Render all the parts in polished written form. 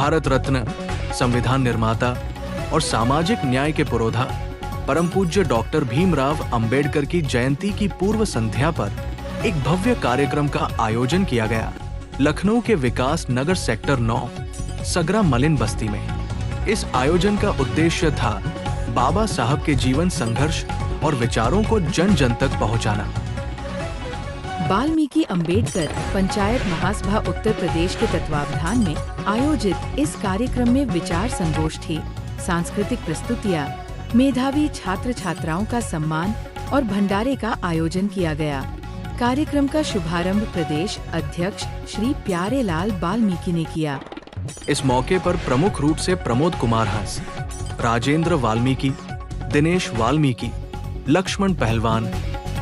भारत रत्न, संविधान निर्माता और सामाजिक न्याय के पुरोधा परम पूज्य डॉक्टर भीमराव अंबेडकर की जयंती की पूर्व संध्या पर एक भव्य कार्यक्रम का आयोजन किया गया लखनऊ के विकास नगर सेक्टर 9 सगरा मलिन बस्ती में। इस आयोजन का उद्देश्य था बाबा साहब के जीवन संघर्ष और विचारों को जन जन तक पहुंचाना। वाल्मीकि अंबेडकर पंचायत महासभा उत्तर प्रदेश के तत्वावधान में आयोजित इस कार्यक्रम में विचार संगोष्ठी, सांस्कृतिक प्रस्तुतियाँ, मेधावी छात्र छात्राओं का सम्मान और भंडारे का आयोजन किया गया। कार्यक्रम का शुभारंभ प्रदेश अध्यक्ष श्री प्यारेलाल वाल्मीकि ने किया। इस मौके पर प्रमुख रूप से प्रमोद कुमार हंस, राजेंद्र वाल्मीकि, दिनेश वाल्मीकि, लक्ष्मण पहलवान,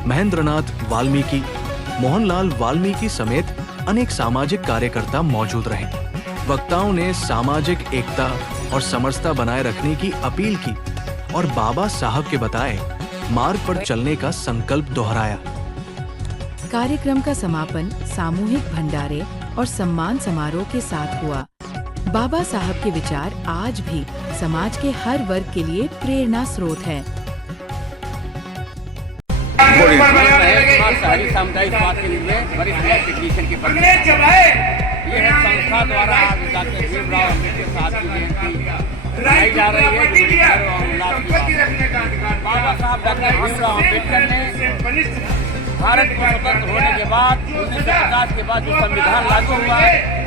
महेंद्रनाथ वाल्मीकि, मोहनलाल वाल्मीकि समेत अनेक सामाजिक कार्यकर्ता मौजूद रहे। वक्ताओं ने सामाजिक एकता और समरसता बनाए रखने की अपील की और बाबा साहब के बताए मार्ग पर चलने का संकल्प दोहराया। कार्यक्रम का समापन सामूहिक भंडारे और सम्मान समारोह के साथ हुआ। बाबा साहब के विचार आज भी समाज के हर वर्ग के लिए प्रेरणा स्रोत है। शहरी सामुदायिक स्वास्थ्य के लिए वरिष्ठ टेक्नीशियन की ये है संस्था द्वारा आज डॉक्टर भीमराव अम्बेडकर साहब की जयंती मनाई जा रही है। बाबा साहब डॉक्टर भीमराव अम्बेडकर ने भारत को स्वतंत्र होने के बाद 1950 के बाद जो संविधान लागू हुआ,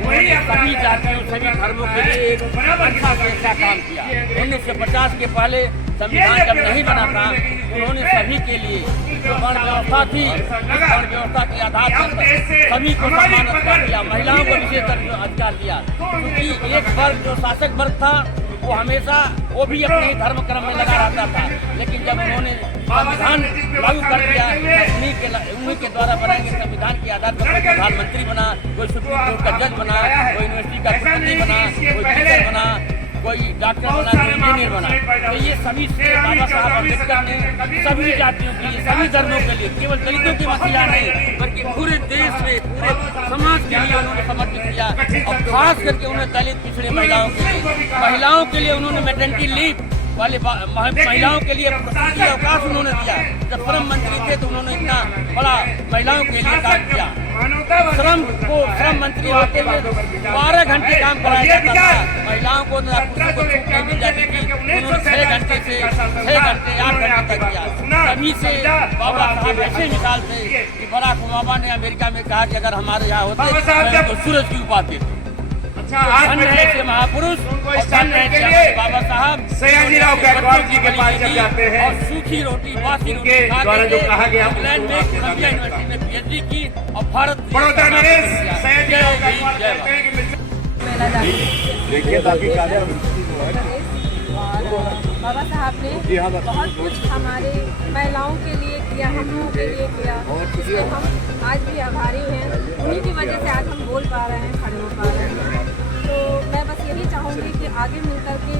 उन्होंने सभी जातियों सभी धर्मों के लिए एक अच्छा से अच्छा काम किया। 1950 के पहले संविधान जब नहीं बना था, उन्होंने सभी के लिए जो वर्ण व्यवस्था थी, वर्ण व्यवस्था के आधार पर सभी को समान अधिकार दिया, महिलाओं को विशेष अधिकार दिया। क्योंकि एक वर्ग जो शासक वर्ग था वो हमेशा वो भी अपने ही धर्म कर्म में लगा रहता था, लेकिन जब उन्होंने संविधान लागू कर दिया, उन्हीं के द्वारा बनाए गए संविधान के आधार पर कोई प्रधानमंत्री बना, कोई सुप्रीम कोर्ट का जज बना, कोई यूनिवर्सिटी का कुलपति बना, कोई टीचर बना, कोई डॉक्टर बना, कोई इंजीनियर बना। तो ये सभी से बाबा साहब अम्बेडकर ने सभी जातियों के लिए, सभी धर्मों के लिए, केवल दलितों की मसला नहीं बल्कि पूरे देश में पूरे समाज के लिए उन्होंने समर्पित किया। और खास करके उन्होंने दलित पिछड़े महिलाओं के लिए उन्होंने मैटरनिटी लीव वाले महिलाओं के लिए प्रसूति अवकाश उन्होंने दिया। जब श्रम मंत्री थे तो उन्होंने इतना बड़ा महिलाओं के लिए काम किया। श्रम मंत्री होते हुए 12 घंटे काम कराया जाता था, महिलाओं को छूट नहीं मिल जाती थी, उन्होंने 6 घंटे से 8 घंटे तक किया। तभी से बाबा साहब ऐसे मिसाल थे कि बराक ओबामा ने अमेरिका में कहा कि अगर हमारे यहाँ होते तो सूरज की उपाधि देते। धन्य है कि महापुरुष और धन्य है कि बाबा साहब सयाजीराव गायकवाड़ जी के पास जब जाते हैं और सूखी रोटी बासी रोटी द्वारा जो कहा गया इंग्लैंड में कोलंबिया यूनिवर्सिटी में पीएचडी की और भारत बड़ौदा नरेश सयाजीराव गायकवाड़ कहते हैं कि देखिए ताकि बाबा साहब ने बहुत कुछ हमारे महिलाओं के लिए किया, हम लोगों के लिए किया, इसलिए हम आज भी आभारी हैं। उन्हीं की वजह से आज हम बोल पा रहे हैं, खड़े हो पा रहे हैं। तो मैं बस यही चाहूँगी कि आगे मिलकर के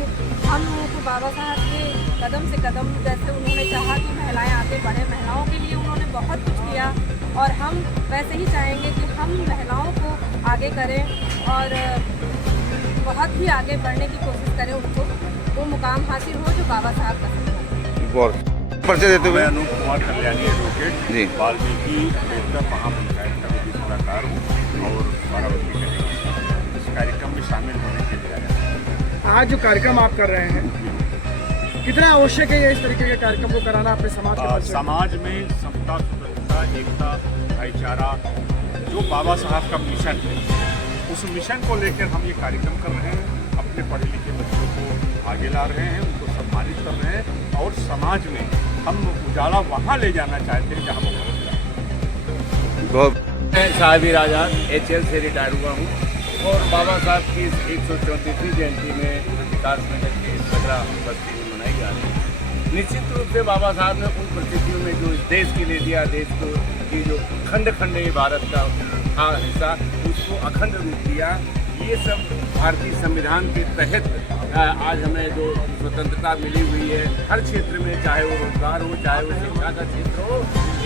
हम लोगों को बाबा साहब के कदम से कदम, जैसे उन्होंने चाहा कि महिलाएं आगे बढ़ें, महिलाओं के लिए उन्होंने बहुत कुछ किया और हम वैसे ही चाहेंगे कि हम महिलाओं को आगे करें और बहुत ही आगे बढ़ने की कोशिश करें, उनको वो मुकाम हासिल हो जो बाबा साहब पसंद। परिचय देते हुए अनूप कुमार कल्याणी एडवोकेट जी, वाल्मीकि अम्बेडकर महापंचायत का भी सलाहकार हूँ और बाराबंकी के इस कार्यक्रम में शामिल होने के लिए आया। आज जो कार्यक्रम आप कर रहे हैं कितना आवश्यक है इस तरीके के कार्यक्रम को कराना अपने समाज के समाज में समता, स्वतंत्रता, एकता, भाईचारा जो बाबा साहब का मिशन है, उस मिशन को लेकर हम ये कार्यक्रम कर रहे हैं। अपने पढ़े लिखे बच्चों को आगे ला रहे हैं, उनको सम्मानित कर रहे हैं और समाज में हम उजाला वहाँ ले जाना चाहते हैं जहाँ बहुत साहिबी राजा HL से रिटायर हुआ हूँ और बाबा साहब की 134वीं जयंती में विकास नगर के सगरा बस्ती में मनाई जा रही है। निश्चित रूप से बाबा साहब ने उन परिस्थितियों में जो इस देश के लिए दिया, देश को की जो खंड खंड भारत का था हिस्सा, उसको अखंड रूप दिया। ये सब भारतीय संविधान के तहत आज हमें जो स्वतंत्रता मिली हुई है हर क्षेत्र में, चाहे वो रोजगार हो, चाहे वो शिक्षा का क्षेत्र हो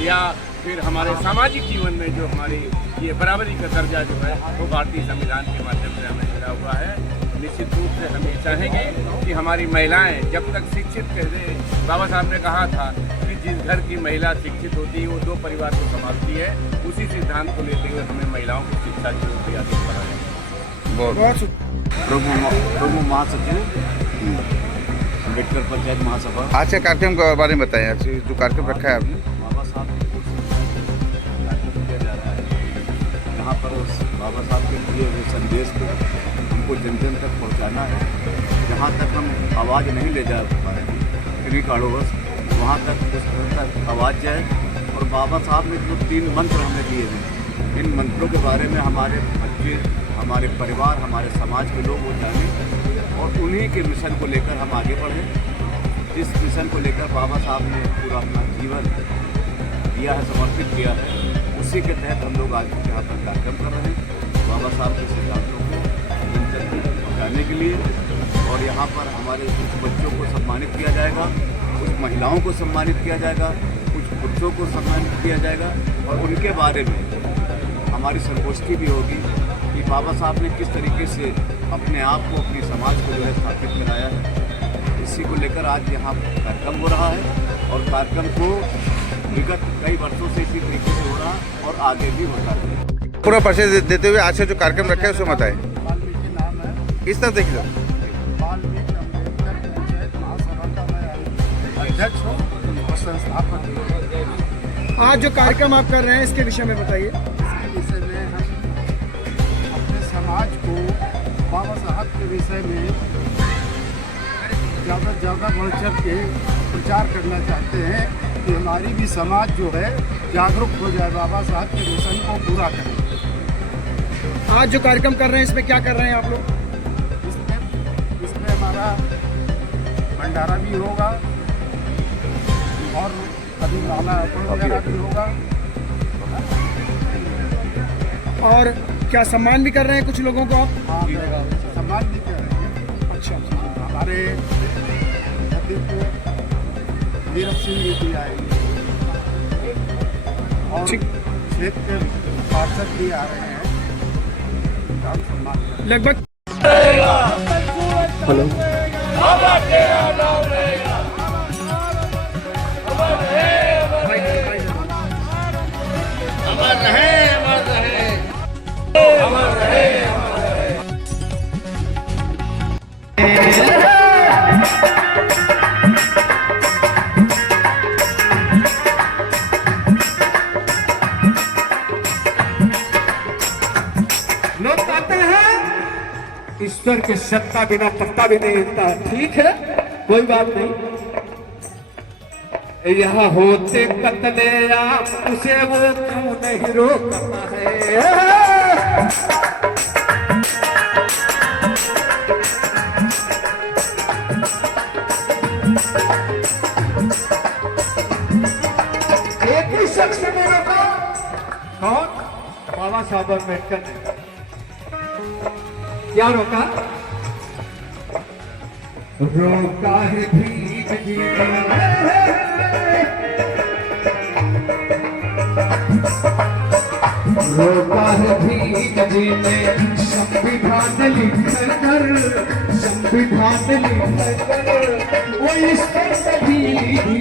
या फिर हमारे सामाजिक जीवन में जो हमारी ये बराबरी का दर्जा जो है वो भारतीय संविधान के माध्यम से हमें मिला हुआ है। निश्चित चाहेंगे कि हमारी महिलाएं जब तक शिक्षित कहते, बाबा साहब ने कहा था कि जिस घर की महिला शिक्षित होती है वो 2 परिवार को संभालती है, उसी सिद्धांत को लेते हुए हमें महिलाओं को शिक्षा की ओर भी आगे बढ़ाना है। बहुत प्रमुख महासचिव अम्बेडकर पंचायत महासभा। आज के कार्यक्रम के बारे में बताएं। आज जो कार्यक्रम रखा है आपने, बाबा साहब की ओर से कार्यक्रम किया जा रहा है। यहाँ पर उस बाबा साहब के दिए हुए संदेश को हमको जन जन तक पहुँचाना है। जहाँ तक हम आवाज़ नहीं ले जा पाए किन्हीं कारणवश, वहाँ तक उस तक आवाज़ जाए। और बाबा साहब ने जो 3 मंत्र हमें दिए हैं, इन मंत्रों के बारे में हमारे बच्चे, हमारे परिवार, हमारे समाज के लोग वो जानें और उन्हीं के मिशन को लेकर हम आगे बढ़ें। जिस मिशन को लेकर बाबा साहब ने पूरा अपना जीवन दिया है, समर्पित किया है, उसी के तहत हम लोग आज यहाँ पर कार्यक्रम कर रहे हैं बाबा साहब के सिद्धांतों को जन जन तक पहुँचाने के लिए। और यहाँ पर हमारे कुछ बच्चों को सम्मानित किया जाएगा, कुछ महिलाओं को सम्मानित किया जाएगा, कुछ पुरुषों को सम्मानित किया जाएगा। और उनके बारे में हमारी संगोष्ठी भी होगी कि बाबा साहब ने किस तरीके से अपने आप को, अपनी समाज को जो है स्थापित कराया है। इसी को लेकर आज यहाँ कार्यक्रम हो रहा है और कार्यक्रम को विगत कई वर्षों से इसी तरीके से हो रहा और आगे भी होता है। पूरा परिचय देते हुए आज से जो कार्यक्रम रखा है उसमें बताएं। वाल्मीकि नाम है, इस तरह देखिए। वाल्मीकि अम्बेडकर पंचायत महासभा का मैं अध्यक्ष हूँ और संस्थापक हूँ। आज जो कार्यक्रम आप कर रहे हैं इसके विषय में बताइए। इसके विषय में हम अपने समाज को बाबा साहब के विषय में ज़्यादा से ज़्यादा बढ़ चढ़ के प्रचार करना चाहते हैं कि हमारी भी समाज जो है जागरूक हो जाए, बाबा साहब के मिशन को पूरा करें। आज जो कार्यक्रम कर रहे हैं इसमें क्या कर रहे हैं आप लोग? इसमें हमारा भंडारा भी होगा और कभी माला वगैरह भी होगा। और क्या सम्मान भी कर रहे हैं कुछ लोगों को आप? हाँ, सम्मान भी कर रहे हैं। अच्छा, हमारे वीर सिंह जी आएंगे और क्षेत्र के पार्षद भी आ रहे हैं। सम्मान लगभग हेलो लोग कहते हैं ईश्वर के सत्ता बिना पत्ता भी नहीं हिलता। ठीक है, कोई बात नहीं। यहाँ होते कत्लेआम उसे वो क्यों नहीं रोकता है? एक ही शख्स ने रोका, कौन? बाबा साहब अम्बेडकर ने। क्या रोका? रोका है भीख रोका है भीख जीने, संविधान लिखकर, संविधान लिखकर वो इसको कभी भी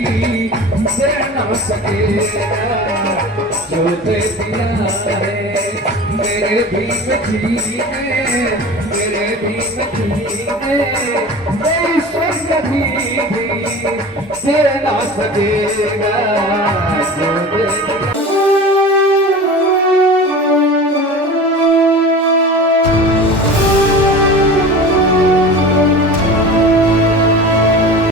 दे ना सकेगा जो दे दिया है मेरे भीम जी ने, मेरे भीम जी ने वो इसको कभी भी दे ना सकेगा जो दे